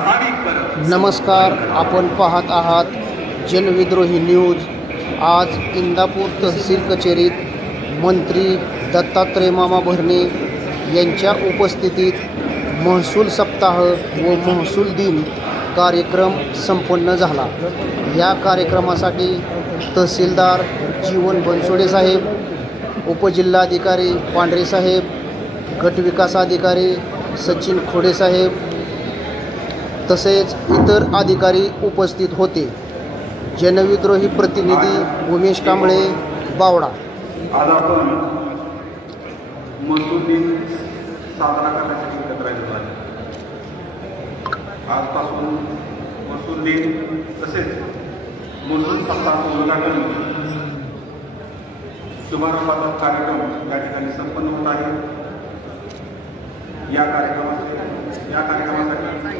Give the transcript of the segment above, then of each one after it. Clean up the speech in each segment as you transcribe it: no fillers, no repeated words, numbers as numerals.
नमस्कार, आपण पाहत आहात जनविद्रोही न्यूज। आज इंदापूर तहसील कचेरीत मंत्री दत्तात्रय मामा भरणे यांच्या उपस्थितीत महसूल सप्ताह व महसूल दिन कार्यक्रम संपन्न झाला। या कार्यक्रमासाठी तहसीलदार जीवन बनसोडे साहेब, उपजिल्हाधिकारी पांढरे साहेब, गटविकास अधिकारी सचिन खोडे साहेब तसेच इतर अधिकारी उपस्थित होते। जनविद्रोही प्रतिनिधी उमेश कांबळे, बावडा। आज आपण महसूल दिन साजरा करण्यासाठी एकत्र आलो आहे। आजपासून महसूल दिन तसेच महसूल सप्ताहाचं उद्घाटन शुभारंभाचा कार्यक्रम या ठिकाणी संपन्न होत आहे। या कार्यक्रमासाठी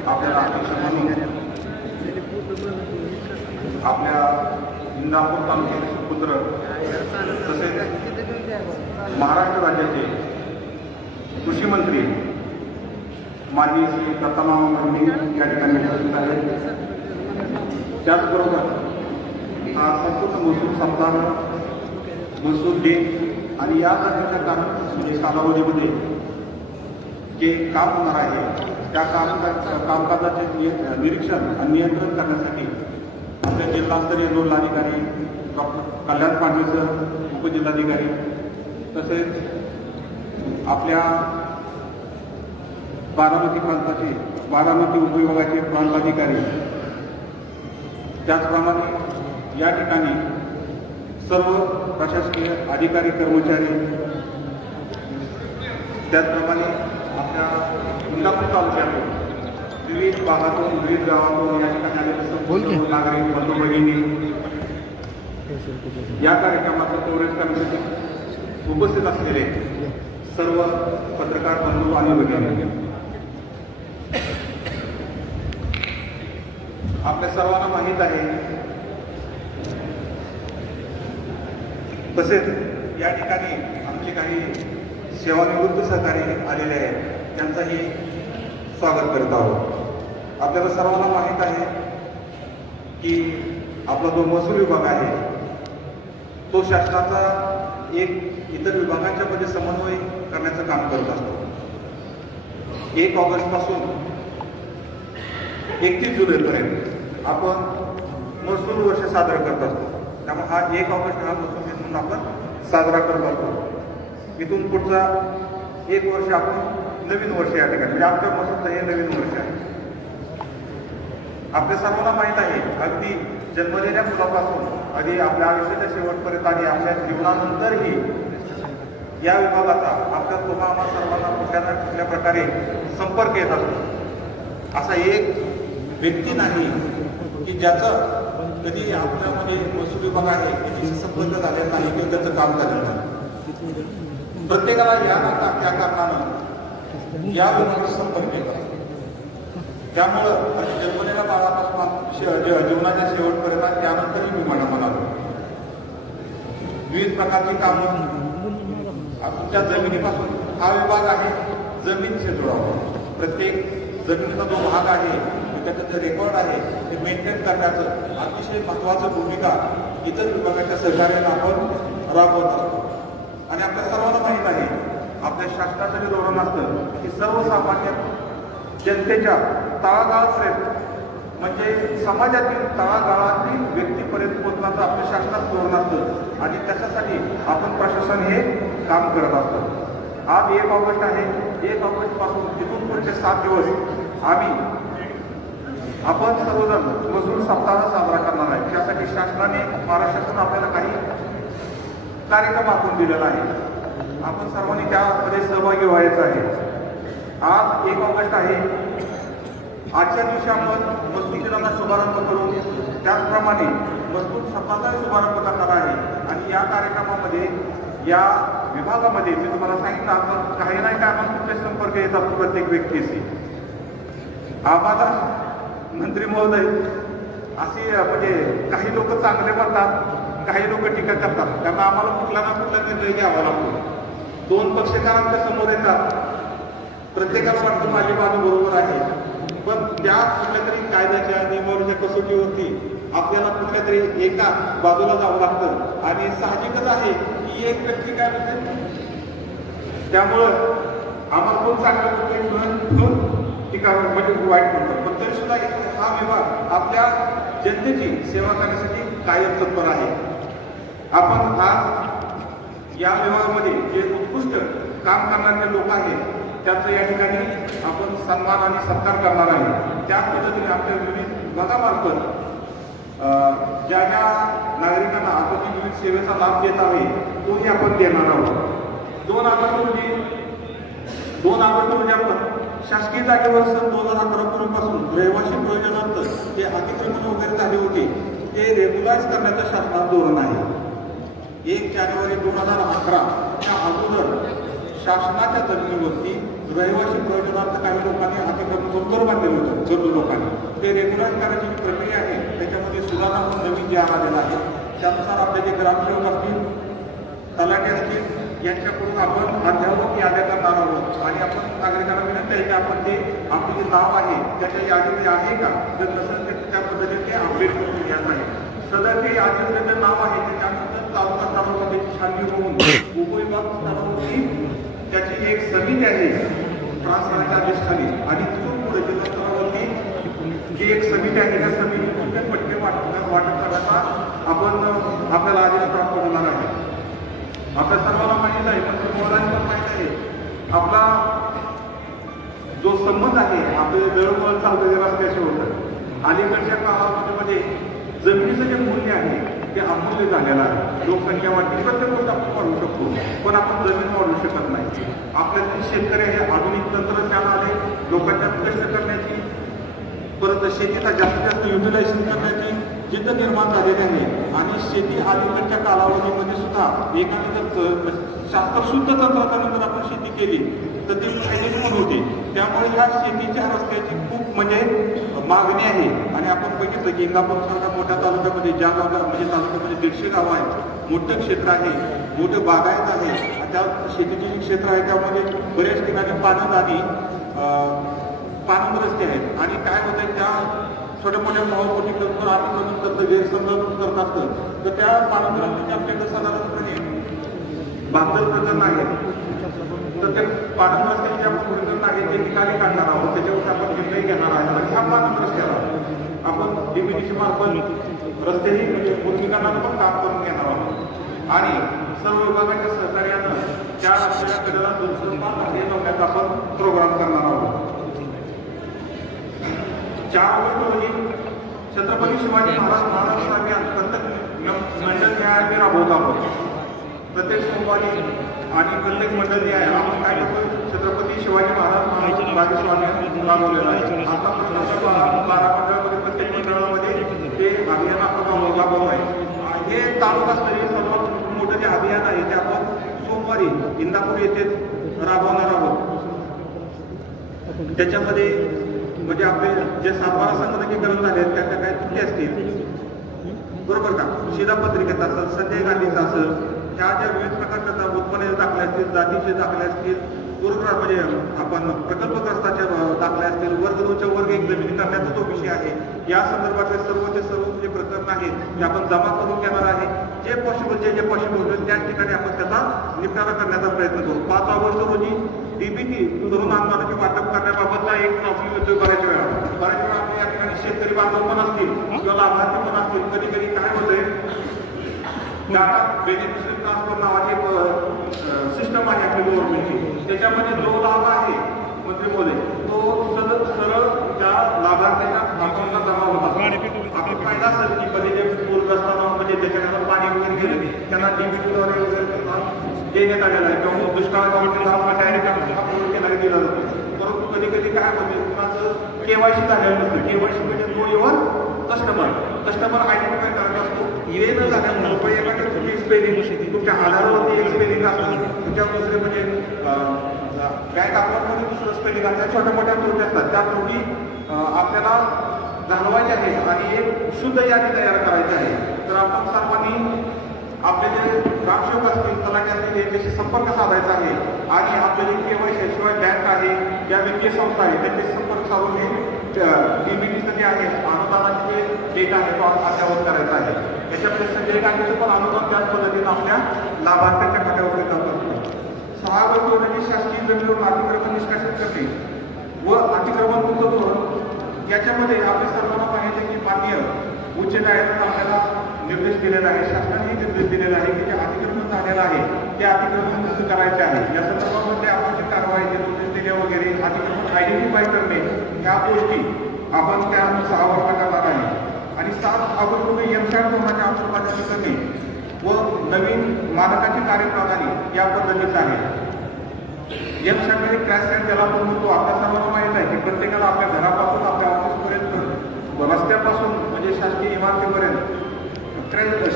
आपल्याला अध्यक्ष म्हणून आपल्या इंदापूर तालुक्याचे सुपुत्र तसेच महाराष्ट्र राज्याचे कृषी मंत्री माननीय श्री दत्तामामा भरणे या ठिकाणी उपस्थित आहेत। त्याचबरोबर हा संपूर्ण महसूल सप्ताह, महसूल दिन आणि या दरम्यानच्या कालावधीमध्ये जे काम होणार आहे त्या कामकाजाचे निरीक्षण आणि नियंत्रण करण्यासाठी आपल्या जिल्हास्तरीय नोडल अधिकारी डॉक्टर कल्याण पांढरे सर, उपजिल्हाधिकारी तसेच आपल्या बारामती उपविभागाचे प्रांताधिकारी, त्याचप्रमाणे या ठिकाणी सर्व प्रशासकीय अधिकारी कर्मचारी, त्याचप्रमाणे आपल्या इंदापूर तालुक्यातून विविध भागातून विविध गावातून या ठिकाणी आलेले सर्व नागरिक बंधू भगिनी या कार्यक्रमाचं कव्हरेज करण्यासाठी उपस्थित असलेले सर्व पत्रकार बंधू आणि भगिनी, आपल्या सर्वांना माहीत आहे तसेच या ठिकाणी आमचे काही सेवानिवृत्त सहकारी आलेले आहेत, त्यांचंही स्वागत करत आहोत। आपल्याला सर्वांना माहीत आहे की आपला जो महसूल विभाग आहे तो शासनाचा एक इतर विभागांच्या मध्ये समन्वय करण्याचं काम करत असतो। 1 ऑगस्टपासून 31 जुलैपर्यंत आपण महसूल वर्ष साजरा करत असतो। त्यामुळे हा 1 ऑगस्ट हा महसूल दिन म्हणून आपण साजरा करत असतो। इथून पुढचा 1 वर्ष आपण नवीन वर्ष या ठिकाणी म्हणजे आपल्या महसूलचं हे नवीन वर्ष आहे। आपल्या सर्वांना माहीत आहे अगदी जन्मलेल्या मुलापासून अगदी आपल्या आयुष्याच्या शेवटपर्यंत आणि आपल्या जीवनानंतरही या विभागाचा आपल्या तुम्हाला सर्वांना कुठल्या ना कुठल्या प्रकारे संपर्क येत असतो। असा एक व्यक्ती नाही की ज्याचं कधी आपल्यामध्ये महसूल विभाग आहे त्याची संपर्क झालेला नाही किंवा त्याचं काम झालेलं नाही। प्रत्येकाला या ना त्या कारणानं या विभागाचा संपर्क येतात। त्यामुळं जन्मलेल्या बाळापासून जीवनाच्या शेवटपर्यंत त्यानंतरही मी म्हणालो विविध प्रकारची कामं तुमच्या जमिनीपासून हा विभाग आहे जमीनशी जोडावा। प्रत्येक जमिनीचा जो भाग आहे त्याचं जे रेकॉर्ड आहे ते मेंटेन करण्याचं अतिशय महत्त्वाचं भूमिका इतर विभागाच्या सहकार्याने आपण राबवत असतो। आणि आपल्या सर्वांना माहीत आहे आपल्या शासनाचं जे धोरण असतं की सर्वसामान्य जनतेच्या तळागाळापर्यंत म्हणजे समाजातील तळागाळातील व्यक्तीपर्यंत पोहोचण्याचं आपल्या शासनाचं धोरण असतं आणि त्याच्यासाठी आपण प्रशासन हे काम करत असतो। आज 1 ऑगस्ट आहे। 1 ऑगस्टपासून तिथून पुढचे 7 दिवस आपण सर्वजण महसूल सप्ताह साजरा करणार आहे। त्यासाठी शासनाने महाराष्ट्र शासन आपल्याला काही कार्यक्रम आखून दिलेला आहे। आपण सर्वांनी त्यामध्ये सहभागी व्हायचं आहे। आज 1 ऑगस्ट आहे। आजच्या दिवशी आपण महसूल दिनाचा शुभारंभ करून त्याचप्रमाणे महसूल सप्ताहाचा शुभारंभ करणार आहे। आणि या कार्यक्रमामध्ये या विभागामध्ये मी तुम्हाला सांगितलं आपण काही नाही काय आपण तुमचे संपर्क येत असतो प्रत्येक व्यक्तीशी। आम्हाला मंत्री महोदय असे म्हणजे काही लोक चांगले म्हणतात, काही लोक टीका करतात, त्यामुळे आम्हाला कुठला ना कुठला निर्णय घ्यावा लागतो। 2 पक्षकार आमच्या समोर येतात, प्रत्येकाला वाटतं माझी बाजू बरोबर आहे, पण त्या कुठल्या तरी कायद्याच्या नियमावलीच्या कसोटीवरती आपल्याला कुठल्या तरी एका बाजूला जावं लागतं आणि साहजिकच आहे की एक व्यक्ती काय म्हणते त्यामुळं आम्हाला कोण चांगलं म्हणून टीका म्हणजे वाईट म्हणतो, पण तरी सुद्धा हा विभाग आपल्या जनतेची सेवा करण्यासाठी कायम तत्पर आहे. आपण आज या विभागामध्ये जे उत्कृष्ट काम करणारे लोक आहेत त्यांचा या ठिकाणी आपण सन्मान आणि सत्कार करणार आहे. त्या पद्धतीने आपल्या विविध विभागामार्फत ज्या ज्या नागरिकांना आपण विविध सेवेचा लाभ देत आहे तोही आपण देणार आहोत. 2 ऑगस्ट रोजी आपण शासकीय जागेवर सन 2011 पूर्वीपासून रहिवासी प्रयोजनार्थ जे अतिक्रमण वगैरे झाले होते ते रेग्युलाइज करण्याचं शासनाचं धोरण आहे. 1 जानेवारी 2011 त्या अगोदर शासनाच्या जमिनीवरती रहिवासी प्रयोजनार्थ काही लोकांनी अतिक्रमण करून घर बांधलेलं होतं. गरजू लोकांनी ते रेग्युलाइज करण्याची जी प्रक्रिया आहे त्याच्यामध्ये सुधारणा म्हणून नवीन जे आलेला आहे त्यानुसार आपले जे ग्रामसेवक असतील, तलाठी असतील यांच्याकडून आपण अध्यावक याद्या करणार आहोत आणि आपण नागरिकांना विनंती आहे की आपण ते आपले जे नाव आहे त्याच्या यादीमध्ये आहे का, जर नसेल तर त्या पद्धतीने ते अपडेट करून घ्यायचं आहे. सदर ते यादीमध्ये जे नाव आहे त्याच्यानंतर तालुका स्तरावर त्याची छाननी होऊन उपविभाग स्तरावरती त्याची एक समिती आहे प्रांताच्या आदेशाखाली आणि तिथून पुढे जिल्हा स्तरावरती जी एक समिती आहे त्या समितीतून पट्टे वाटप करण्याचा आपण आपल्याला आदेश प्राप्त होणार आहे. आपल्या सर्वांना माहिती आहे, मंत्री महोदयांना पण माहिती आहे आपला जो संबंध आहे आपले दळणवळण चालतं रस्त्याचे होतं. अलीकडच्या काळामध्ये जमिनीचं जे मूल्य आहे ते अमूल्य झालेलं आहे. लोकसंख्या वाढली प्रत्येक गोष्ट आपण वाढवू शकतो पण आपण जमीन वाढवू शकत नाही. आपल्यातील शेतकरी हे आधुनिक तंत्रज्ञान आले, लोकांच्या कष्ट करण्याची परत शेतीला जास्तीत जास्त युटिलायझेशन करण्याची जिद्द निर्माण झालेली आहे आणि शेती अलीकडच्या कालावधीमध्ये सुद्धा एखाद्या शास्त्रशुद्ध तंत्राने जर आपण शेती केली तर ती फायदेशीर पण होते. त्यामुळे ह्या शेतीच्या रस्त्याची खूप म्हणजे मागणी आहे आणि आपण बघितलं की इंदापूरसारख्या मोठ्या तालुक्यामध्ये ज्या म्हणजे तालुक्यामध्ये 150 गावं आहेत, मोठं क्षेत्र आहे, मोठे बागायत आहे आणि त्या शेतीचे जे क्षेत्र आहे त्यामध्ये बऱ्याच ठिकाणी पाणंद रस्ते आहेत आणि काय होतं त्या छोट्या मोठ्या भावपोटी करतो अतिक्रमण करतं, गैरसमज करत असतं तर त्या पाणंद रस्त्याचे आपल्याकडे साधारणपणे 72 प्रकरण आहेत. तर ते पाणंद रस्त्याचे जे आपण प्रकरण आहे ते ठिकाणी काढणार आहोत, त्याच्यावर आपण निर्णय घेणार आहे आणि ह्या पाणंद रस्त्याला आपण डीबीटीच्या मार्फत रस्तेही म्हणजे भूमिकांना पण काम करून घेणार आहोत आणि सर्व विभागाच्या सहकार्यानं त्या रस्त्याच्या कडेला 205 झाडे लावण्याचा आपण प्रोग्राम करणार आहोत. 4 ऑगस्ट रोजी छत्रपती शिवाजी महाराज अभियान प्रत्येक मंडळ न्यायालय राबवत आहोत. प्रत्येक सोमवारी आणि प्रत्येक मंडळ न्याय आपण काय करतो छत्रपती शिवाजी महाराज अभियान राबवलेलं आहे. आतापर्यंत 12 मंडळामध्ये प्रत्येक मंडळामध्ये ते अभियान आपण राबवतो आहे. हे तालुकास्तरीय सर्वात मोठं जे अभियान आहे ते आपण सोमवारी इंदापूर येथे राबवणार आहोत. त्याच्यामध्ये म्हणजे आपले जे 7-12 संगणकीकरण झाले आहेत त्याच्या काही त्रुटी असतील बरोबर का, शिधापत्रिकेत असेल, संजय गांधीचं असेल, ह्या ज्या विविध प्रकारच्या उत्पन्नाचे दाखले असतील, जातीचे दाखले असतील, म्हणजे आपण प्रकल्पग्रस्ताच्या दाखले असतील, वर्ग 2च्या वर्ग 1 जमिनी करण्याचा जो विषय आहे या संदर्भातले सर्वचे सर्व जे प्रकरण आहेत ते आपण जमा करून घेणार आहे. जे पॉसिबल होईल त्याच ठिकाणी आपण त्याचा निपटारा करण्याचा प्रयत्न करू. 5 ऑगस्ट रोजी डीबीटी तरुण अनुदानाचे वाटप करण्याबाबतचा एक प्रॉब्लेम येतो. बऱ्याच वेळा आपल्या या ठिकाणी शेतकरी बांधव पण असतील किंवा लाभार्थी पण असतील. कधी कधी काय होतंय डाटा बेनिफिशियरी ट्रान्सफर नावाची सिस्टम आहे आपली गव्हर्नमेंटची, त्याच्यामध्ये जो लाभ आहे मंत्री महोदय तो सरळ त्या लाभार्थ्याच्या अकाउंटला जमा होता. आपण फायदा असेल की मध्ये जे पूरग्रस्तांना म्हणजे त्याच्यानंतर पाणी वगैरे गेले त्यांना डीबीटीद्वारे वगैरे देण्यात आलेला आहे किंवा दुष्काळामध्ये लाभ डायरेक्ट केला दिला जातो. परंतु कधी कधी काय होते कुणाचं केवायसी झालेलं नसतं. केवायसी म्हणजे तो युवर कस्टमर आयडेंटिफाय करायचा असतो. हे न झाल्यामुळे एखाद्या तुम्ही स्पेलिंग तुमच्या आधारावरती एक स्पेलिंग असतं, तुमच्या दुसरे म्हणजे बँक अकाउंटमध्ये दुसरं स्पेलिंग असतात. छोट्या मोठ्या त्रुटी असतात. त्या त्रुटी आपल्याला घालवायच्या आहेत आणि एक शुद्ध यादी तयार करायची आहे. तर आपण सर्वांनी आपले जे ग्रामसेवक असतील, तलाठी असतील यांच्याशी संपर्क साधायचा आहे आणि आपल्याला केवायसी शिवाय बँक आहे, ज्या वित्तीय संस्था आहे त्यांचे संपर्क साधून डीबीटीचं जे आहे अनुदानाचे डेटा आहे तो अद्यावत करायचा आहे. याच्यामध्ये सगळे टाकायचं पण अनुदान त्याच पद्धतीनं आपल्या लाभार्थ्याच्या खात्यावरती जात असतं. 6 वर्ष म्हणजे शासकीय जमिनीवर अतिक्रमण निष्कासित करणे व अतिक्रमण मुक्त धोरण याच्यामध्ये आपल्या सर्वांना माहिती आहे की मान्य उच्च न्यायालयाने आपल्याला निर्देश दिलेला आहे, शासनानेही निर्देश दिलेला आहे की जे अतिक्रमण झालेलं आहे ते अतिक्रमण मुक्त करायचे आहे. या संदर्भामध्ये आपण जी कारवाई जे नोटीस दिले वगैरे अतिक्रमण आयडेंटिफाय करणे ह्या गोष्टी आपण त्या 6 वर्ष करणार आहे. आणि 7 ऑगस्टमध्ये एमशाट धोरणाच्या अंमलबजावणी करणे व नवीन मानकाची कार्यप्रणाली या पद्धतीचं आहे. एमशाटमध्ये क्रॅश सेट ज्याला आपण म्हणतो आपल्या सर्वांना माहीत आहे की प्रत्येकाला आपल्या घरापासून आपल्या ऑफिसपर्यंत रस्त्यापासून म्हणजे शासकीय इमारतीपर्यंत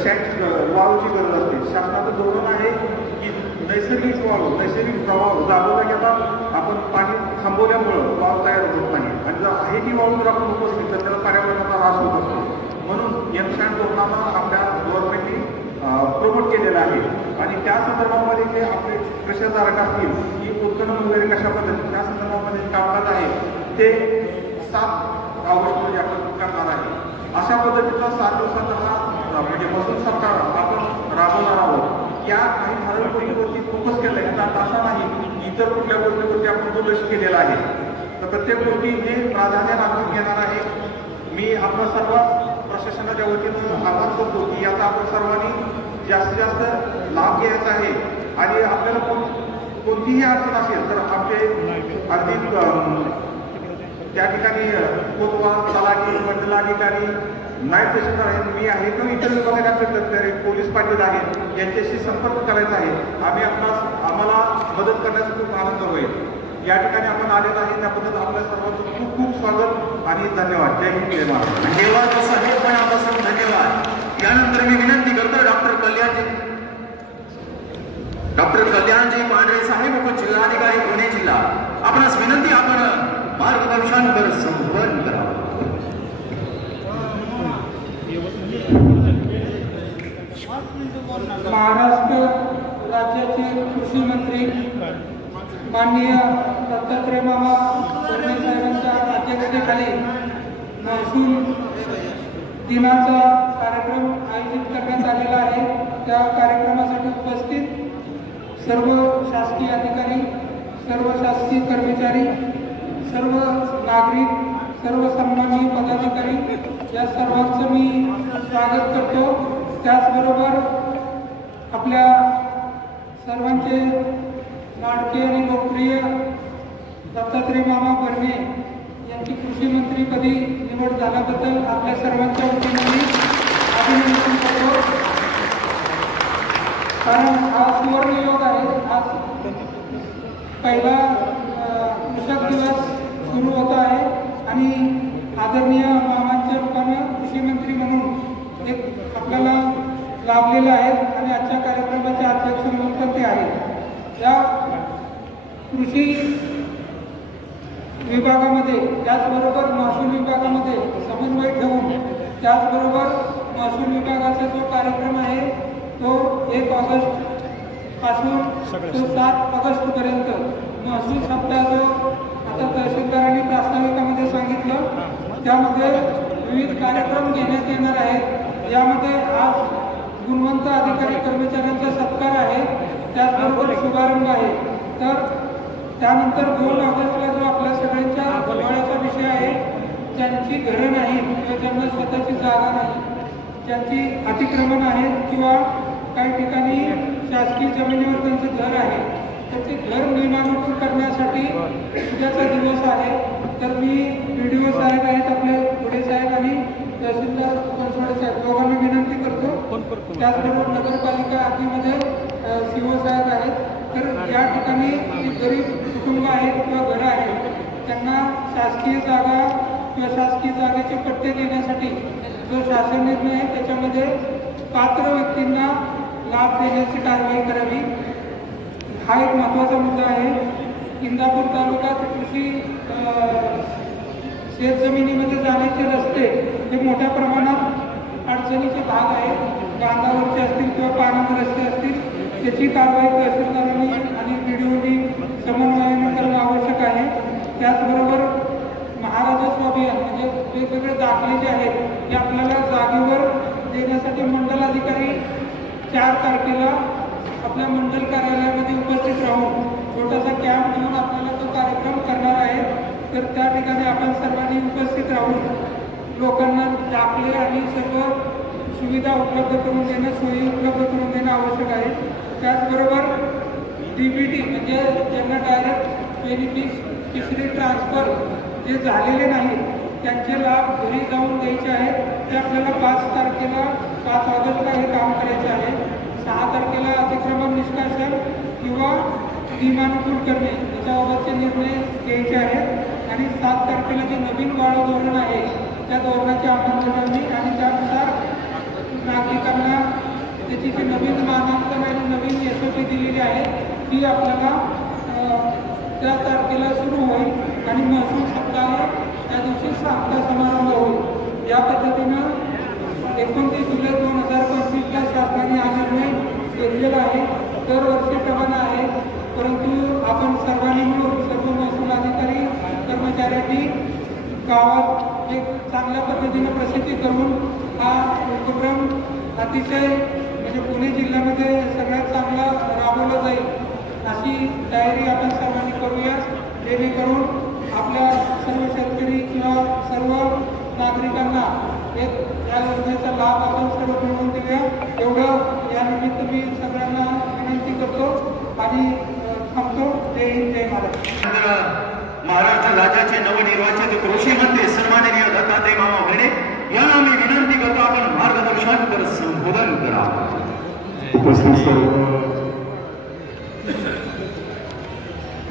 शॅट वाळूची गरज असते. शासनाचं धोरण आहे की नैसर्गिक वाळू नैसर्गिक प्रवाह दाबवला गेला आपण पाणी थांबवल्यामुळं वाळू तयार होत नाही आणि जर आहे ती वाळू जर आपण उपस्थित तर त्याला पर्यावरणाचा ऱ्हास होत असतो. म्हणून एमशाट धोरणानं आपल्या गव्हर्नमेंटने प्रमोट केलेलं आहे. आणि त्या संदर्भामध्ये जे आपले प्रशासधारक असतील की उत्खनन वगैरे कशा पद्धतीने त्या संदर्भामध्ये कामकाज आहे ते 7 ऑगस्टमध्ये आपण करणार आहे. अशा पद्धतीचा 7 दिवसाचा हा म्हणजे महसूल सप्ताह आपण राबवणार आहोत. या काही ठराविक गोष्टीवरती फोकस केला आहे. आता असा नाही की इतर कुठल्या गोष्टीवरती आपण दुर्लक्ष केलेलं आहे. तर प्रत्येक गोष्टी हे प्राधान्य राखून घेणार आहे. मी आपल्या सर्व प्रशासनाच्या वतीनं आवाहन करतो की आता आपण सर्वांनी जास्तीत जास्त लाभ घ्यायचा आहे. आणि आपल्याला कोणतीही अडचण असेल तर आपले अगदी त्या ठिकाणी कोतवाल तलाठी मंडलाधिकारी नायब तहसीलदार आहेत, मी आहे किंवा इतर विभागाचे अधिकारी पोलीस पाटील आहेत यांच्याशी संपर्क करायचा आहे. आम्हाला मदत करण्यास खूप आनंद होईल. या ठिकाणी आपण आलेलो आहे त्याबद्दल आपल्या सर्वांचं खूप खूप स्वागत आणि धन्यवाद. जय हिंद जय महाराष्ट्र. धन्यवाद साहेब मनापासून धन्यवाद. यानंतर मी विनंती करतो डॉक्टर कल्याणजी पांढरे साहेब उपजिल्हाधिकारी पुणे जिल्हा आपणास विनंती आपण मार्गदर्शन कर संपन्न करावं. महाराष्ट्र राज्याचे कृषी मंत्री माननीय दत्तात्रय मामा भरणे साहेबांच्या अध्यक्षतेखाली महसूल दिनाचा कार्यक्रम आयोजित करण्यात आलेला आहे. त्या कार्यक्रमासाठी उपस्थित सर्व शासकीय अधिकारी, सर्व शासकीय कर्मचारी, सर्व नागरिक, सर्व सन्माननीय पदाधिकारी या सर्वांचं मी स्वागत करतो. त्याचबरोबर आपल्या सर्वांचे लाडके आणि लोकप्रिय दत्तात्रय मामा भरणे यांची कृषी मंत्रीपदी निवड झाल्याबद्दल आपल्या सर्वांच्या वतीने मी अभिनंदन करतो. कारण हा सुवर्णयोग आहे. आज पहिला कृषक दिवस सुरू होत आहे आणि आदरणीय मामांच्या रूपानं कृषी मंत्री म्हणून एक आपल्याला लाभलेले आहेत आणि आजच्या कार्यक्रमाचे अध्यक्ष म्हणून पण ते आहेत. या कृषी विभागामध्ये त्याचबरोबर महसूल विभागामध्ये समन्वय ठेवून त्याचबरोबर महसूल विभागाचा जो कार्यक्रम आहे तो 1 ऑगस्ट पासून तो 7 ऑगस्टपर्यंत महसूल सप्ताह जो आता तहसीलदारांनी प्रास्ताविकामध्ये सांगितलं त्यामध्ये विविध कार्यक्रम घेण्यात येणार आहेत. यामध्ये आज गुणवंत अधिकारी कर्मचाऱ्यांचा सत्कार आहे, त्याचबरोबर शुभारंभ आहे. तर त्यानंतर 2 ऑगस्टला जो आपल्या सगळ्यांच्या जिव्हाळ्याचा विषय आहे, ज्यांची घरं नाहीत किंवा ज्यांना स्वतःची जागा नाही, ज्यांची अतिक्रमण आहेत किंवा काही ठिकाणी शासकीय जमिनीवर त्यांचं घर आहे तर ते घर निर्माण करण्यासाठी उद्याचा दिवस आहे. तर मी BDO साहेब आहेत आपले पुढे साहेब आणि तहसीलदार बनसोडे साहेब दोघांना विनंती करतो. त्याचबरोबर नगरपालिका आधीमध्ये CO साहेब आहेत. तर या ठिकाणी जी गरीब कुटुंब आहेत किंवा घरं आहेत त्यांना शासकीय जागा किंवा शासकीय जागेचे पट्टे देण्यासाठी जो शासन निर्णय आहे त्याच्यामध्ये पात्र व्यक्तींना लाभ देण्याची कारवाई करावी हा एक महत्त्वाचा मुद्दा आहे. इंदापूर तालुक्यात कृषी शेतजमिनीमध्ये जाण्याचे रस्ते हे मोठ्या प्रमाणात अडचणीचे भाग आहेत. बांधावरचे असतील किंवा पाण्याचे रस्ते असतील त्याची कारवाई तहसीलदारांनी आणि BDOनी समन्वयाने करणं आवश्यक आहे. त्याचबरोबर महाराजस्व अभियान म्हणजे वेगवेगळे दाखले जे आहेत ते आपल्याला जागेवर देण्यासाठी मंडल अधिकारी 4 तारखेला आपल्या मंडल कार्यालयामध्ये उपस्थित राहून छोटासा कॅम्प घेऊन आपल्याला तो कार्यक्रम करणार आहे. तर त्या ठिकाणी आपण सर्वांनी उपस्थित राहून लोकांना दाखले आणि सर्व सुविधा उपलब्ध करून देणं, सोयी उपलब्ध करून देणं आवश्यक आहे. त्याचबरोबर DBT म्हणजे ज्यांना डायरेक्ट बेनिफिशरी ट्रान्सफर जे झालेले नाहीत त्यांचे लाभ घरी जाऊन द्यायचे आहेत. ते आपल्याला 5 तारखेला 5 ऑगस्टला हे काम करायचे आहे. 6 तारखेला अतिक्रमण निष्कासन किंवा नियमानुकूल करणे याच्याबाबतचे निर्णय घ्यायचे आहेत आणि 7 तारखेला जे नवीन वाढ धोरण आहे त्या धोरणाची अंमलबजावणी आणि त्यानुसार नागरिकांना त्याची जी नवीन मानांकन आणि नवीन SOP दिलेली आहे ती आपल्याला त्या तारखेला सुरू होईल आणि महसूल सप्ताह त्या दिवशी सांगता समारंभ होईल. या पद्धतीनं 29 जुलै 2025ला शासनाने हा निर्णय घेतलेला आहे. दरवर्षीप्रमाणे आहे, परंतु आपण सर्वांनी मिळून सर्व महसूल अधिकारी कर्मचाऱ्यांनी गावात एक चांगल्या पद्धतीने प्रसिद्धी करून हा उपक्रम अतिशय म्हणजे पुणे जिल्ह्यामध्ये सगळ्यात चांगला राबवला जाईल अशी तयारी आपण सर्वांनी करूया. जेणेकरून आपल्या सर्व शेतकरी किंवा सर्व नागरिकांना एक या योजनेचा लाभ आपण सर्व मिळवून देऊया. एवढं यानिमित्त मी सगळ्यांना विनंती करतो आणि थांबतो. जय हिंद, जय महाराष्ट्र. महाराष्ट्र राज्याचे नवनिर्वाचित कृषी मंत्री सन्माननीय दत्तात्रय मामा भरणे यांना मी विनंती करतो आपण मार्गदर्शन कर संबोधन करा. उपस्थित सर्व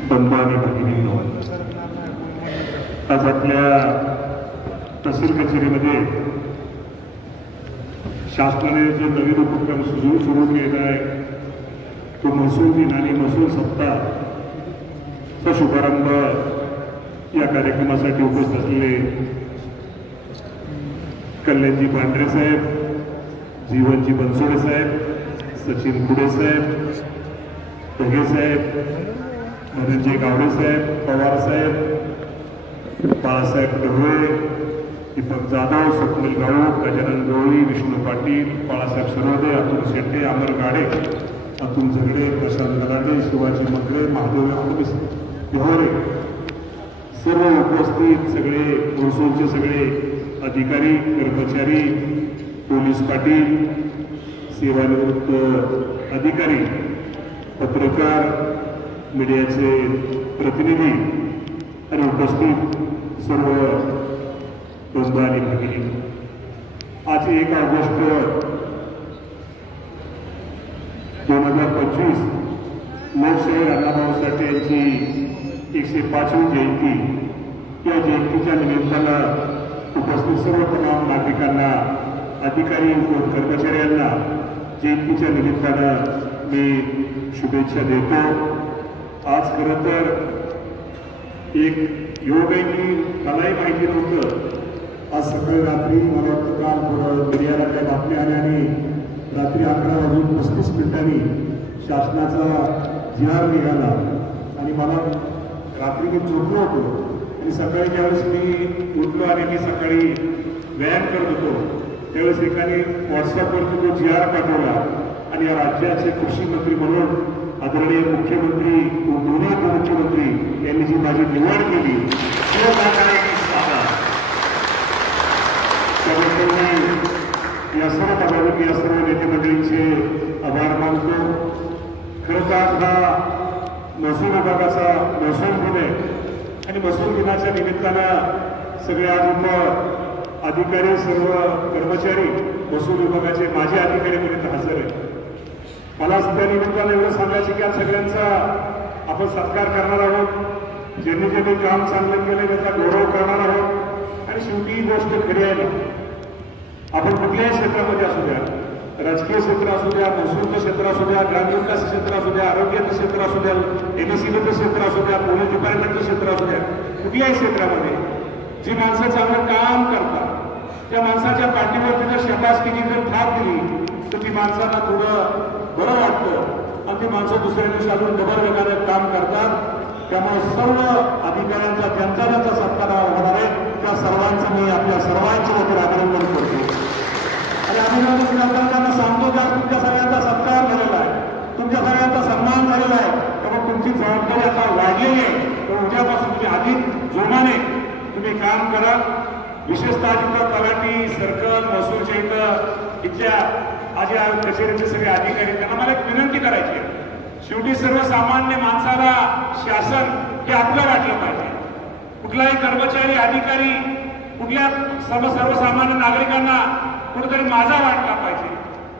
बंधू आणि भगिनींनो, आज आपल्या तहसील कचेरीमध्ये शासनाने जे नवीन उपक्रम सुरू केला आहे तो महसूल दिन आणि महसूल सप्ताहाचा शुभारंभ या कार्यक्रमासाठी उपस्थित असलेले कल्याणजी पांढरे साहेब, जीवनजी बनसोडे साहेब, सचिन खुडे साहेब, ढगे साहेब, धनंजय गावडे साहेब, पवार साहेब, बाळासाहेब ढवळे, दीपक जाधव, स्वप्नील गावू, गजानन गवळी, विष्णू पाटील, बाळासाहेब सरोदे, अतुल शेट्टे, अमर गाडे, अतुल झगडे, प्रशांत गलाटे, शिवाजी मगरे, महादेव बिहारे, सर्व उपस्थित सगळे महसूलचे सगळे अधिकारी, कर्मचारी, पोलीस पाटील, सेवानिवृत्त अधिकारी, पत्रकार, मीडियाचे प्रतिनिधी आणि उपस्थित सर्व बंधू आणि भगिनी, आज 1 ऑगस्ट 2025 लोकशाहीर अण्णाभाऊ साठे यांची 105वी जयंती. या जयंतीच्या निमित्तानं उपस्थित सर्व तमाम नागरिकांना, अधिकारी व कर्मचाऱ्यांना जयंतीच्या निमित्तानं मी शुभेच्छा देतो. आज खरं तर एक योग आहे की मलाही माहिती नव्हतं. आज सकाळी रात्री मला वाटतं काल थोडं मीडियाला काही बातम्या आल्या आणि रात्री 11:35 शासनाचा जी.आर. निघाला आणि मला रात्री मी झोपलो होतो आणि सकाळी ज्यावेळेस मी उठलो आणि मी सकाळी व्यायाम करत होतो त्यावेळेस एकाने व्हॉट्सअपवरती तो जी.आर. पाठवला आणि या राज्याचे कृषी मंत्री म्हणून आदरणीय मुख्यमंत्री व दोन्ही उपमुख्यमंत्री यांनी जी माझी निवड केली त्याबद्दल मी या सर्व पदाधिकारी, या सर्व नेते मंडळींचे आभार मानतो. खरं तर हा महसूल विभागाचा महसूल दिन आहे आणि महसूल दिनाच्या निमित्तानं सगळे आज अधिकारी, सर्व कर्मचारी महसूल विभागाचे माझे अधिकारीपर्यंत हजर आहे. मला त्या निमित्तानं एवढं सांगायचं की आज सगळ्यांचा आपण सत्कार करणार आहोत. ज्यांनी ज्यांनी काम चांगलं केलं त्याचा गौरव करणार आहोत. आणि शेवटी ही गोष्ट खरी आहे, आपण कुठल्याही क्षेत्रामध्ये असू द्या, राजकीय क्षेत्र असू द्या, महसूलचं क्षेत्र असू द्या, ग्रामविकास क्षेत्र असू द्या, आरोग्याचं क्षेत्र असू द्या, MSCBचं क्षेत्र असू द्या, पोलीस डिपार्टमेंटचं क्षेत्र असू द्या, कुठल्याही क्षेत्रामध्ये जी माणसं चांगलं काम करतात त्या माणसाच्या पाठीवरती जर शाबासकीची जर थाप दिली तर ती माणसांना थोडं बरं वाटतं आणि ती माणसं दुसऱ्या दिवशी अजून डबल वेगानं काम करतात. त्यामुळे सर्व अधिकाऱ्यांचा ज्यांचा सत्कार होणार आहे त्या सर्वांचं मी आपल्या सर्वांच्या वतीने अभिनंदन करतो आणि अभिनंदन करताना त्यांना सांगतो की तुमच्या सगळ्यांचा सत्कार झालेला आहे, तुमच्या सगळ्यांचा सन्मान झालेला आहे, त्यामुळे तुमची जबाबदारी आता वाढलेली आहे. तर उद्यापासून तुम्ही अधिक जोमाने तुम्ही काम करा. विशेषतः जिथं तलाठी सर्कल महसूलच्या इथल्या आज या कचेरीचे सगळे अधिकारी त्यांना मला एक विनंती करायची आहे. शेवटी सर्वसामान्य माणसाला शासन हे आपलं वाटलं पाहिजे. कुठलाही कर्मचारी अधिकारी कुठल्या सर्वसामान्य नागरिकांना कुठेतरी माझा वाटला पाहिजे.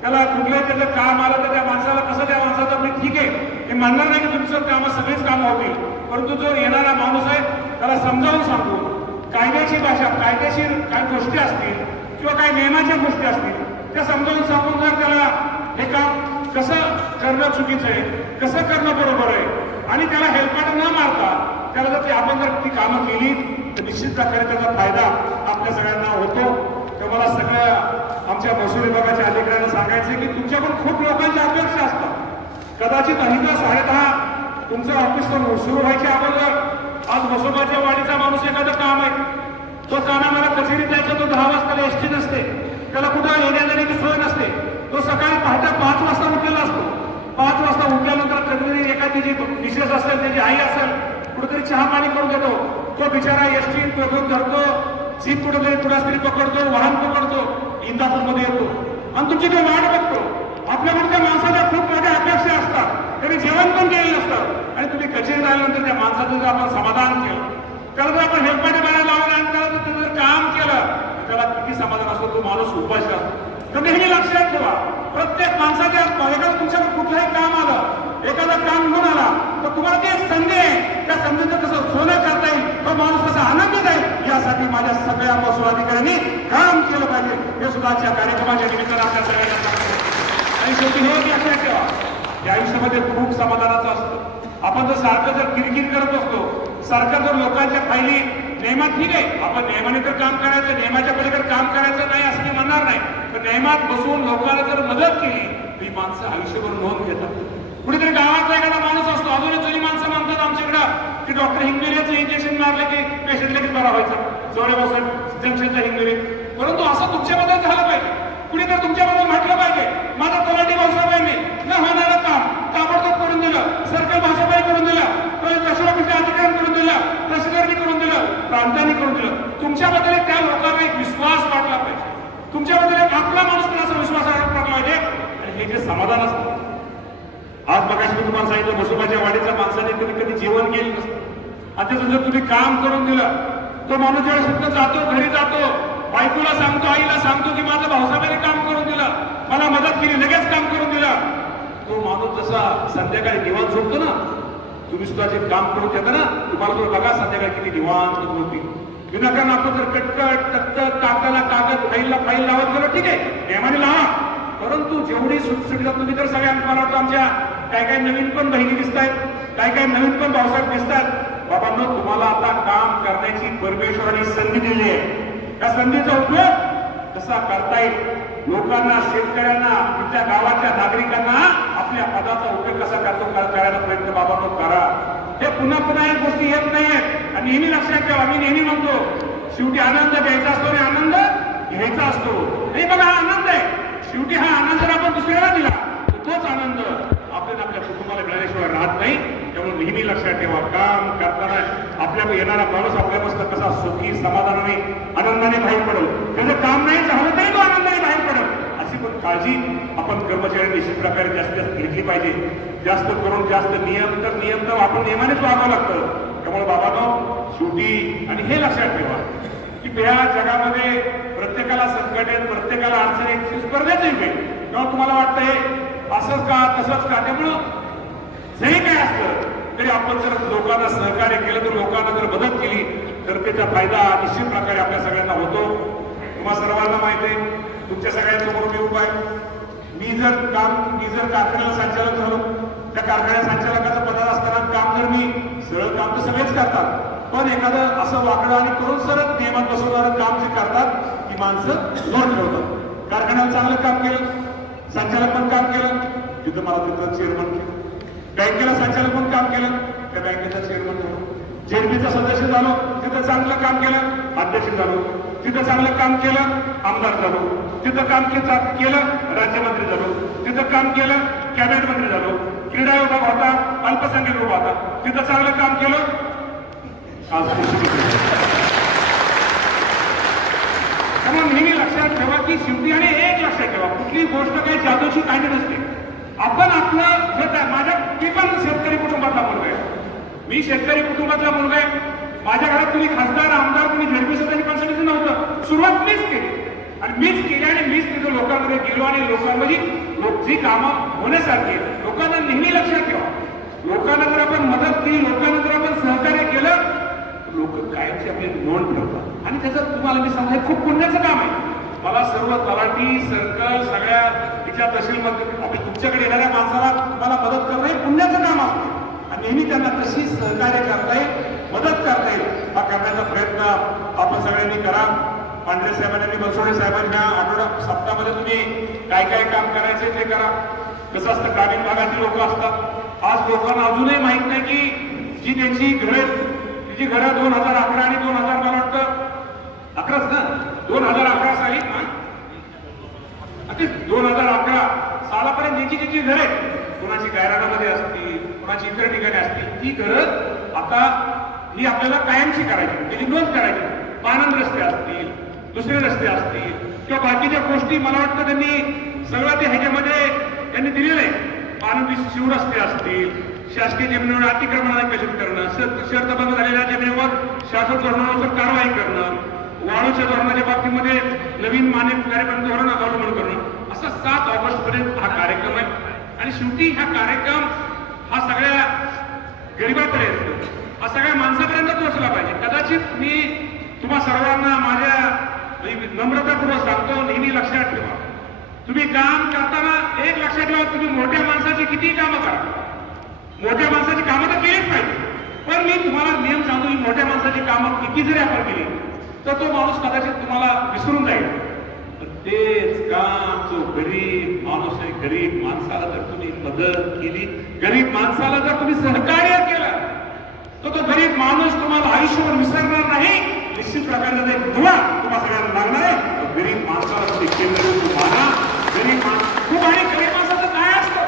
त्याला कुठल्याही त्याचं काम आलं तर त्या माणसाला कसं त्या माणसाचं आपली ठीक आहे हे म्हणणार नाही की तुमचं कामं सगळीच कामं होतील, परंतु जो येणारा माणूस आहे त्याला समजावून सांगून कायद्याची भाषा, कायदेशीर काही गोष्टी असतील किंवा काही नियमाच्या गोष्टी असतील त्या समजावून सांगून जर त्याला हे काम कसं करणं चुकीचं आहे, कसं करणं बरोबर आहे आणि त्याला हेलपाट न मारता त्याला जर आपण जर ती कामं केली तर निश्चित प्रकारे त्याचा फायदा आपल्या सगळ्यांना होतो. तर मला सगळ्या आमच्या महसूल विभागाच्या अधिकाऱ्यांना सांगायचं की तुमच्याकडून खूप लोकांच्या अपेक्षा असतात. कदाचित अहिता 10:30 तुमचं ऑफिस सुरू व्हायच्या अगोदर आज मसोबाच्या वाडीचा माणूस एखादं काम आहे, तो कामा मला कचेरीत जायचा, तो 10 वाजता एसटी नसते, त्याला कुठं येण्या जाण्याची सोय नसते, तो सकाळी पहाटे 5 वाजता उठलेला असतो. 5 वाजता उठल्यानंतर कधीतरी एखादी जी मिसेस असेल, त्याची आई असेल, कुठेतरी चहा पाणी करून देतो, तो बिचारा एसटी पेटून धरतो, सीट कुठेतरी कुणास्तरी पकडतो, वाहन पकडतो, इंदापूरमध्ये येतो आणि तुमची तो वाट बघतो. आपल्याकडे त्या माणसाच्या खूप मोठ्या अपेक्षा असतात, त्यांनी जेवण पण केलेलं असतं आणि तुम्ही कचेरीत आल्यानंतर त्या माणसाचं जर आपण समाधान केलं, त्याला जर आपण हेलपाटे बाहेर लावले आणि त्याला जर त्याचं काम केलं त्याला किती समाधान असतो, तो माणूस उपाशी असतो. तर नेहमी लक्षात ठेवा, प्रत्येक माणसाच्या एखादं तुमच्याकडे कुठलंही काम आलं, एखादं काम घेऊन आला तर तुम्हाला ती एक संधी आहे, त्या संधीचं कसं सोनं करता येईल, तो माणूस कसा आनंदी जाईल यासाठी माझ्या सगळ्या महसूल अधिकाऱ्यांनी काम केलं पाहिजे. हे सुद्धा आजच्या कार्यक्रमाच्या निमित्तानं आपल्या सगळ्यांना सांगतो. आणि शेवटी हे लक्षात ठेवा, या आयुष्यामध्ये खूप समाधानाचं असतं. आपण जर सारखं जर किरकिर करत असतो, सारखं जर लोकांच्या फायली नियमात, ठीक आहे आपण नियमाने तर काम करायचं, नियमाच्या पलीकडे काम करायचं नाही असं मी म्हणणार नाही, पण नियमात बसून लोकांना जर मदत केली ती माणसं आयुष्यभर नोंद घेतात. कुठेतरी गावातला एखादा माणूस असतो, अजूनही जुनी माणसं म्हणतात आमच्याकडं की डॉक्टर हिंगेरीचं इंजेक्शन मारलं की पेशंट लगेच बरा व्हायचा, 84 जंक्शनचा हिंगेरी. परंतु असं तुमच्याबद्दल झालं पाहिजे, कुणीतरी तुमच्याबद्दल म्हटलं पाहिजे माझा तलाठी भाऊसाहेबांनी न होणारं काम ताबडतोब करून दिलं, सर्कल भाऊसाहेबांनी करून दिलं, तहसील अधिकारी करून दिलं, तहसीलदारांनी करून दिलं, प्रांतांनी करून दिलं. तुमच्याबद्दल त्या लोकांना एक विश्वास वाटला पाहिजे, तुमच्याबद्दल एक आपला माणूस पण असा विश्वास वाटला पाहिजे. आणि हे जे समाधान असतं, आज बघायचं मी तुम्हाला सांगितलं मसोबाच्या वाडीच्या माणसाने कधी कधी जेवण केलं नसतं आणि त्याचं जर तुम्ही काम करून दिलं, तो माणूस ज्यावेळेस सुद्धा जातो, घरी जातो, बायकोला सांगतो, आईला सांगतो की माझं भाऊसाहेबांनी काम करून दिलं, मला मदत केली, लगेच काम करून दिलं. तो माणूस जसा संध्याकाळी निवांत झोपतो ना, तुम्ही सुद्धा जे काम करून देता ना, तुम्हाला तर बघा संध्याकाळी किती निवांत झोपी. विनाकारण आपण जर कटकट तक्त कागदाला कागद, फाईलला फाईल लावत गेलो, ठीक आहे नियमाने लावा, परंतु जेवढी सुटसुटीला तुम्ही जर सगळ्या मला वाटतं आमच्या काही नवीन पण बहिणी दिसत आहेत, काही नवीन पण भाऊसाहेब दिसतात. बाबांनो, तुम्हाला आता काम करण्याची परमेश्वराने संधी दिली आहे. त्या संधीचा उपयोग कसा करता येईल, लोकांना, शेतकऱ्यांना, तुमच्या गावाच्या नागरिकांना आपल्या पदाचा उपयोग कसा करतो करायला प्रयत्न बाबांनो करा. हे पुन्हा पुन्हा एक गोष्टी येत नाहीयेत आणि नेहमी लक्षात ठेवा, मी नेहमी म्हणतो शेवटी आनंद द्यायचा असतो आणि आनंद घ्यायचा असतो. हे बघा हा आनंद आहे, शेवटी हा आनंद जर आपण दुसऱ्याला दिला तोच आनंद आपल्याला आपल्या कुटुंबाला मिळाल्याशिवाय राहत नाही. त्यामुळे नेहमी लक्षात ठेवा, काम करताना आपल्या येणारा माणूस आपल्यापासून कसा सुखी, समाधानाने, आनंदाने बाहेर पडेल, त्याचं काम नाही झालं तरी तो आनंदाने बाहेर पडेल, अशी पण काळजी आपण कर्मचाऱ्यांनी निश्चित प्रकारे जास्तीत जास्त घेतली पाहिजे. जास्त करून जास्त नियम तर आपण नियमानेच वागावं लागतं. त्यामुळे बाबांनो, शेवटी आणि हे लक्षात ठेवा की या जगामध्ये प्रत्येकाला संकट आहेत, प्रत्येकाला अडचणी आहेत, स्पर्धेच आहे. तेव्हा तुम्हाला वाटतंय असंच का तसंच का, त्यामुळं जरी काय असलं तरी आपण जर लोकांना सहकार्य केलं, तर लोकांना जर मदत केली तर त्याचा फायदा निश्चित प्रकारे आपल्या सगळ्यांना होतो. तुम्हाला सर्वांना माहिती आहे, तुमच्या सगळ्यांसमोर मी उभा आहे. मी जर कारखान्याला संचालक झालो, त्या कारखान्या संचालकाचं पदात असताना काम जर मी सरळ काम तर सगळेच करतात, पण एखादं असं वाकडं आणि करून सरळ नियमात बसवणारं काम जे करतात ती माणसं लोट ठेवतात. कारखान्याला चांगलं काम केलं, संचालक पण काम केलं, तिथं मला तिथं चेअरमन केलं, बँकेला संचालक पण काम केलं, त्या बँकेचा चेअरमन झालो, जेडपीचा सदस्य झालो, तिथं चांगलं काम केलं अध्यक्ष झालो, तिथं चांगलं काम केलं आमदार झालो, तिथं काम केलं राज्यमंत्री झालो, तिथं काम केलं कॅबिनेट मंत्री झालो, क्रीडा विभाग होता, अल्पसंख्याक विभाग होता, तिथं चांगलं काम केलं आज म्हणून नेहमी लक्षात ठेवा की शेवटी आणि एक लक्षात ठेवा कुठली गोष्ट काही जादूची काही नसते. आपण आपलं मी पण शेतकरी कुटुंबातला मुलगा आहे, मी शेतकरी कुटुंबातला मुलगा आहे. माझ्या घरात तुम्ही खासदार आमदार तुम्ही झेडपी सदस्य कन्सल्टन्सी नव्हतं, सुरुवात मीच केली आणि मीच केली आणि मीच तिथं लोकांमध्ये गेलो आणि लोकांमध्ये जी कामं होण्यासारखी लोकांना नेहमी लक्षात ठेवा. लोकांना जर आपण मदत केली, लोकांना जर आपण सहकार्य केलं, लोक कायमची आपली नोंद ठेवतात आणि त्याचं तुम्हाला मी सांगतो खूप पुण्याचं काम आहे. मला सर्व तलाठी सर्कल सगळ्या तिच्या तहसीलमध्ये आपली तुमच्याकडे येणाऱ्या माणसाला तुम्हाला मदत करणं हे पुण्याचं काम असतं आणि नेहमी त्यांना कशी सहकार्य करता येईल, मदत करता येईल हा करण्याचा प्रयत्न आपण सगळ्यांनी करा. पांढरे साहेबांनी बनसोडे साहेबांच्या सप्ताहामध्ये तुम्ही काय काय काम करायचे ते करा. कसं असतं ग्रामीण भागातील लोक असतात, आज लोकांना अजूनही माहित नाही की जी त्यांची घरं 2011 आणि 2000 मला वाटतं 11च ना 2011 साली 2011 सालापर्यंत ज्यांची घरं आहेत, कोणाची गायरानामध्ये असतील, कोणाची इतर ठिकाणी असतील, ती घरं आता ही आपल्याला कायमची करायची, त्याची नोंद करायची. पानंद रस्ते असतील, दुसरे रस्ते असतील किंवा बाकीच्या गोष्टी मला वाटतं त्यांनी सगळं ते ह्याच्यामध्ये त्यांनी दिलेलं आहे. पानंदी शिवरस्ते असतील, शासकीय जमिनीवर अतिक्रमण कशी करणं, शर्तबंद झालेल्या जमिनीवर शासन धोरणानुसार कारवाई करणं, वाळूच्या धोरणाच्या बाबतीमध्ये नवीन कार्यक्रम धोरण अवलंबन करणं, असा 7 ऑगस्ट पर्यंत हा कार्यक्रम आहे. आणि शेवटी हा कार्यक्रम हा सगळ्या गरिबापर्यंत, हा सगळ्या माणसापर्यंत पोहोचला पाहिजे. कदाचित मी तुम्हा सर्वांना माझ्या नम्रतापूर्वक सांगतो, नेहमी लक्षात ठेवा, तुम्ही काम करताना एक लक्षात ठेवा, तुम्ही मोठ्या माणसाची किती कामं करा, मोठ्या माणसाची कामं तर केलीच पाहिजे, पण मी तुम्हाला नियम सांगतो की मोठ्या माणसाची कामं किती जरी आपण केली तर तो माणूस कदाचित तुम्हाला विसरून जाईल. तेच काम जो गरीब माणूस आहे, गरीब माणसाला जर तुम्ही मदत केली, गरीब माणसाला जर तुम्ही सहकार्य केलं तर तो गरीब माणूस तुम्हाला आयुष्यभर विसरणार नाही. निश्चित प्रकारे एक दुवा तुम्हाला सगळ्यांना लागणार आहे. गरीब माणसाला तुम्ही केंद्र माना. गरीब खूप आणि गरीब माणसाचं काय असतं,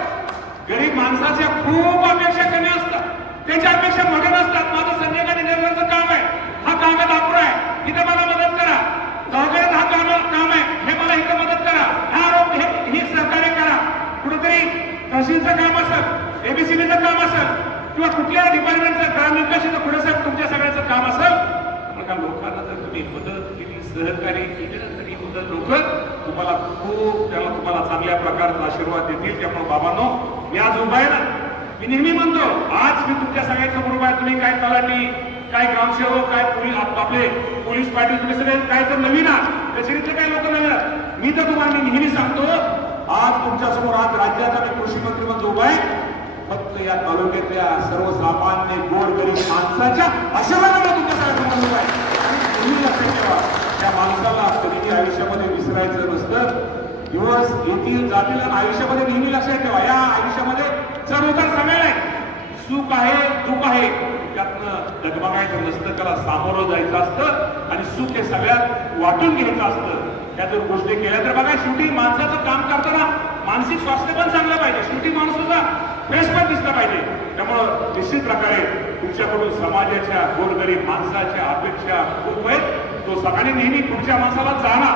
गरीब माणसाच्या खूप अपेक्षा कमी असतात, त्याच्या अपेक्षा मोठ्या नसतात. माझं संजय गांधी निर्माणचं काम आहे, हा कागद अपुरा आहे, इथे मला मदत करा. दवाखान्यात हा काम आहे, हे मला इथं मदत करा. हा आरोप हे सहकार्य करा. कुठेतरी तहसीलचं काम असेल, एबीसीबीचं काम असेल किंवा कुठल्या डिपार्टमेंटचं ग्रामीण विकासाचं पुढे साहेब तुमच्या सगळ्याचं काम असेल, मग लोकांना जर तुम्ही मदत केली, सहकार्य केले ना, तरी लोक तुम्हाला तुम्हाला चांगल्या प्रकारचा आशीर्वाद देतील. त्यामुळे बाबांनो, मी आज उभा आहे ना, मी नेहमी म्हणतो आज मी तुमच्या सगळ्यांच्या बरोबर आहे. तुम्ही काय तलाठी, काय ग्रामसेवक, काय आपले पोलीस पाटील, तुम्ही सगळे काय तर नवीन आहात, कचेरीतले काही लोक नवीन आहात. मी तर तुम्हाला नेहमी सांगतो, आज तुमच्यासमोर आज राज्याचा मी कृषी मंत्री म्हणून उभा आहे. फक्त या तालुक्यातल्या सर्वसामान्य गोरगरीब माणसाच्या आशीर्वादाने तुमच्या सगळ्यांसमोर उभा आहे. तुम्ही लक्षात ठेवा, त्या माणसाला कधीही आयुष्यामध्ये विसरायचं नसतं. दिवस येतील जातील, आयुष्यामध्ये नेहमी लक्षात ठेवा, या आयुष्यामध्ये चढ उतार सगळ्याला आहे. सुख आहे, दुःख आहे, त्यातनं डगमगायचं नसतं, त्याला सामोरं जायचं असतं आणि सुख हे सगळ्यात वाटून घ्यायचं असतं. त्या जर गोष्टी केल्या तर बघा, शेवटी माणसाचं काम करताना मानसिक स्वास्थ्य पण चांगलं पाहिजे, शेवटी माणसाचा फ्रेश पण दिसला पाहिजे. त्यामुळं निश्चित प्रकारे तुमच्याकडून समाजाच्या गोरगरीब माणसाच्या अपेक्षा खूप आहेत. तो सकाळी नेहमी पुढच्या माणसाला जाणार,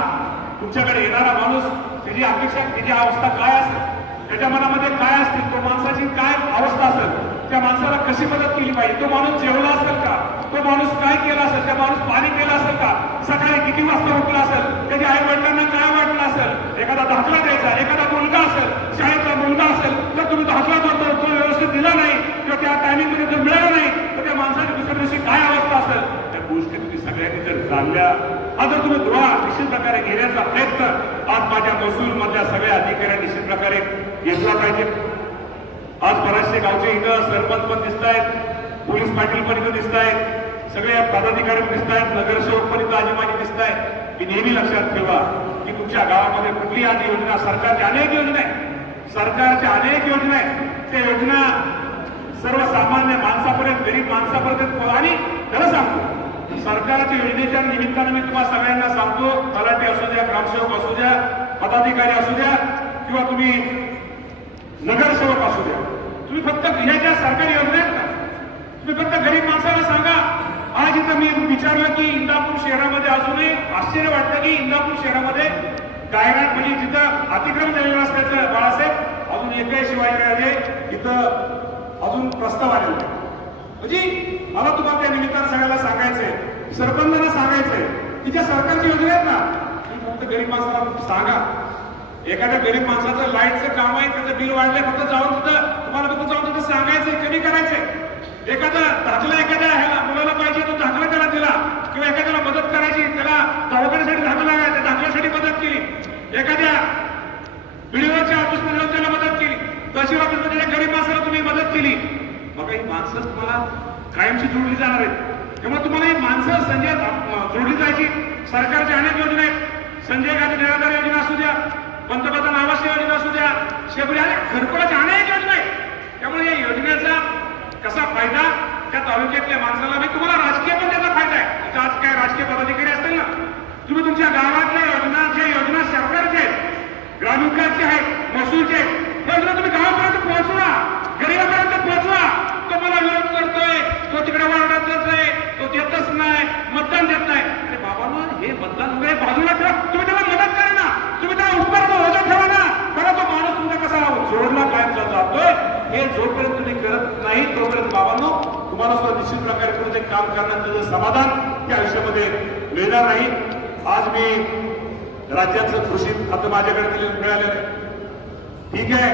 तुमच्याकडे येणारा माणूस त्याची अपेक्षा, त्याची अवस्था काय असेल, त्याच्या मनामध्ये काय असतील, तो माणसाची काय अवस्था असेल, त्या माणसाला कशी मदत केली पाहिजे, तो माणूस जेवला असेल का, तो माणूस काय केला असेल, त्या माणूस पाणी केलं असेल का, सकाळी किती वाजता उठला असेल, त्याच्या आई वडिलांना काय वाटलं असेल, एखादा दाखला द्यायचा, एखादा मुलगा असेल, शाळेतला मुलगा असेल, तर तुम्ही दाखला करतो, तो व्यवस्थित दिला नाही किंवा त्या टायमिंगमध्ये जर मिळाला नाही तर त्या माणसाची दुसऱ्या दिवशी काय अवस्था असेल, त्या गोष्टी तुम्ही सगळ्यांनी जर जाणल्या, हा जर तुम्ही दुवा निश्चित प्रकारे घेण्याचा प्रयत्न आज माझ्या महसूल मधल्या सगळ्या अधिकाऱ्यांनी निश्चित प्रकारे घेतला पाहिजे. आज बरेचसे गावचे इथं सरपंच पण दिसत आहेत, पोलीस पाटील पण इथं दिसत आहेत, सगळे पदाधिकारी पण दिसत आहेत, नगरसेवक पण इथं आजीमाजी दिसत आहेत. मी नेहमी लक्षात ठेवा की तुमच्या गावामध्ये कुठली आज योजना, सरकारच्या अनेक योजना आहेत, सरकारच्या अनेक योजना आहेत, त्या योजना सर्वसामान्य माणसापर्यंत, गरीब माणसापर्यंत. आणि खरं सांगतो, सरकारच्या योजनेच्या निमित्तानं मी तुम्हाला सगळ्यांना सांगतो, तलाठी असू द्या, ग्रामसेवक असू द्या, पदाधिकारी असू द्या, किंवा तुम्ही नगरसेवक असू द्या, तुम्ही फक्त ह्या ज्या सरकारी योजना आहेत ना, तुम्ही फक्त गरीब माणसाला सांगा. आज इथं मी विचारलं की इंदापूर शहरामध्ये अजूनही आश्चर्य वाटतं की इंदापूर शहरामध्ये गायरान म्हणजे जिथं अतिक्रमण झालेलं असल्याचं बाळासाहेब अजून एकही शिवाय इथं अजून प्रस्ताव आलेला नाही. म्हणजे मला तुम्हाला त्या निमित्तानं सगळ्याला सांगायचंय, सरपंचांना सांगायचंय की ज्या सरकारची योजना आहेत ना, ती फक्त गरीब माणसाला सांगा. एखाद्या गरीब माणसाचं लाईटचं काम आहे, त्याचं बिल वाढलंय, फक्त जाऊन तिथं तुम्हाला फक्त जाऊन तिथं सांगायचंय, कमी करायचंय. एखादा दाखला एखाद्या मुलाला पाहिजे, तो दाखला त्याला दिला, किंवा एखाद्याला मदत करायची, त्याला दवाखान्यासाठी दाखला आहे, त्या दाखल्यासाठी मदत केली. एखाद्या व्हिडिओच्या ऑफिसमध्ये त्याला मदत केली, तहसील ऑफिसमध्ये गरीब माणसाला तुम्ही मदत केली. मग ही माणसं तुम्हाला कायमची जोडली जाणार आहेत. त्यामुळे तुम्हाला ही माणसं संजय जोडली जायची. सरकारच्या अनेक योजना आहेत. संजय गांधी निराधार योजना असू द्या, पंतप्रधान आवास योजना असू द्या, शेबरी अनेक घरकुलाच्या अनेक योजना आहेत. त्यामुळे या योजनेचा कसा फायदा त्या तालुक्यातल्या माणसाला, मी तुम्हाला राजकीय पण त्याचा फायदा आहे. आज काय राजकीय पदाधिकारी असतील ना, तुम्ही तुमच्या गावातल्या योजना, ज्या योजना सरकारच्या आहेत, ग्रामविकासच्या आहेत, महसूलचे आहेत, त्या योजना तुम्ही गावापर्यंत पोहोचवा, गरीबापर्यंत पोहोचवा. तो मला विरोध करतोय, तो तिकडे वाढतच आहे, तो देतच नाही, मतदान देत नाही. अरे बाबांनो, हे मतदान वगैरे बाजूला ठेवा, तुम्ही त्याला मदत करा ना, तुम्ही त्याला उपकारचा ओझा ठेवा ना. बघा तो माणूस तुमचा कसा जोडला कायमचा जातोय. हे जोपर्यंत तुम्ही करत नाही तोपर्यंत बाबांनो, तुम्हाला सुद्धा निश्चित प्रकारे कोणते काम करण्याचं समाधान त्या आयुष्यामध्ये मिळणार नाही. आज मी राज्याचं कृषी आता माझ्याकडे मिळालेलं आहे. ठीक आहे,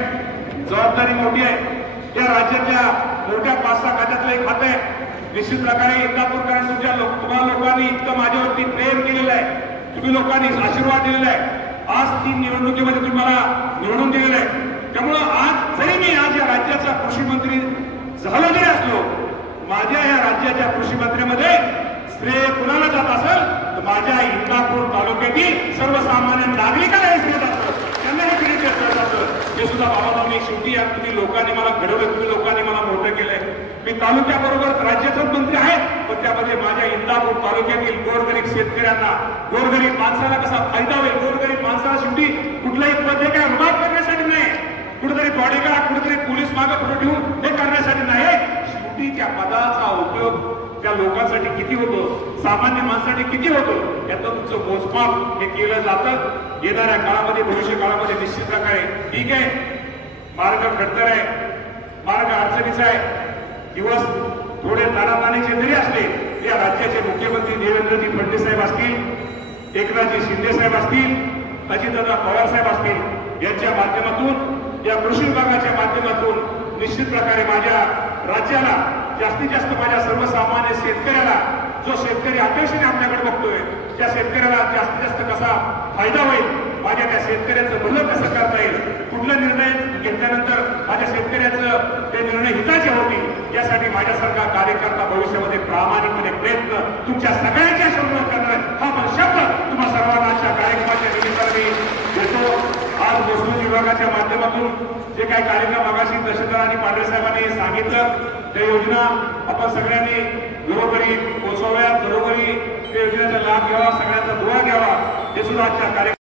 जबाबदारी मोठी आहे. त्या राज्याच्या मोठ्या 5-6 खात्यातलं एक खातं आहे. निश्चित प्रकारे इंदापूरकरांनी तुम्हाला लोकांनी इतकं माझ्यावरती प्रेम केलेलं आहे, तुम्ही लोकांनी आशीर्वाद दिलेला आहे. आज 3 निवडणुकीमध्ये तुम्ही मला निवडून दिलेलं आहे. त्यामुळं आज जरी मी आज या राज्याचा कृषी मंत्री झालो जरी असलो, माझ्या या राज्याच्या कृषी मंत्र्यामध्ये श्रेय कुणाला जात असेल तर माझ्या इंदापूर तालुक्यातील सर्वसामान्य नागरिकाला हे श्रेय जातं, त्यांना हे क्रेडिट जात जातं. हे सुद्धा बाबांनी शेवटी तुम्ही लोकांनी मला घडवलं, तुम्ही लोकांनी मला मोठं केलंय. मी तालुक्याबरोबर राज्याचाच मंत्री आहे, पण त्यामध्ये माझ्या इंदापूर तालुक्यातील गोरगरीब शेतकऱ्यांना, गोरगरीब माणसाला कसा फायदा होईल, गोरगरीब माणसाला शेवटी कुठलाही पद हे काय रुबाब करण्यासाठी नाही, कुठेतरी बॉडीगार्ड, कुठेतरी पोलीस मागं पुढे ठेवून हे करण्यासाठी नाही. शेवटी त्या पदाचा उपयोग त्या लोकांसाठी किती होतो, सामान्य माणसासाठी किती होतो, याचं तुमचं मोजमाप हे केलं जातं. येणाऱ्या काळामध्ये, भविष्य काळामध्ये निश्चित प्रकारे ठीक आहे, मार्ग खडतर आहे, मार्ग अडचणीचा आहे, दिवस थोडे ताणाताणीचे जरी असले, या राज्याचे मुख्यमंत्री देवेंद्रजी फडणवीस साहेब असतील, एकनाथजी शिंदे साहेब असतील, अजितदादा पवार साहेब असतील, यांच्या माध्यमातून, या कृषी विभागाच्या माध्यमातून निश्चित प्रकारे माझ्या राज्याला, जास्तीत जास्त माझ्या सर्वसामान्य शेतकऱ्याला, जो शेतकरी अपेक्षेने आपल्याकडे बघतोय, त्या शेतकऱ्याला जास्तीत जास्त कसा फायदा होईल, माझ्या त्या शेतकऱ्याचं भलं कसं करता येईल, कुठला निर्णय घेतल्यानंतर माझ्या शेतकऱ्याचं ते निर्णय हिताचे होतील, यासाठी माझ्यासारखा कार्यकर्ता भविष्यामध्ये प्रामाणिकपणे प्रयत्न तुमच्या सगळ्यांच्या शब्द करणार, हा पण शब्द तुम्हा सर्वांच्या कार्यक्रमाच्या निमित्ताने देतो. आज महसूल विभागाच्या माध्यमातून जे काही कार्यक्रम मागाशी तहसीलदार आणि पांढरे साहेबांनी सांगितलं, त्या योजना आपण सगळ्यांनी घरोघरी पोहोचवाव्यात, घरोघरी त्या योजनेचा लाभ घ्यावा, सगळ्यांचा दुवा घ्यावा, हे सुद्धा आजच्या कार्यक्रम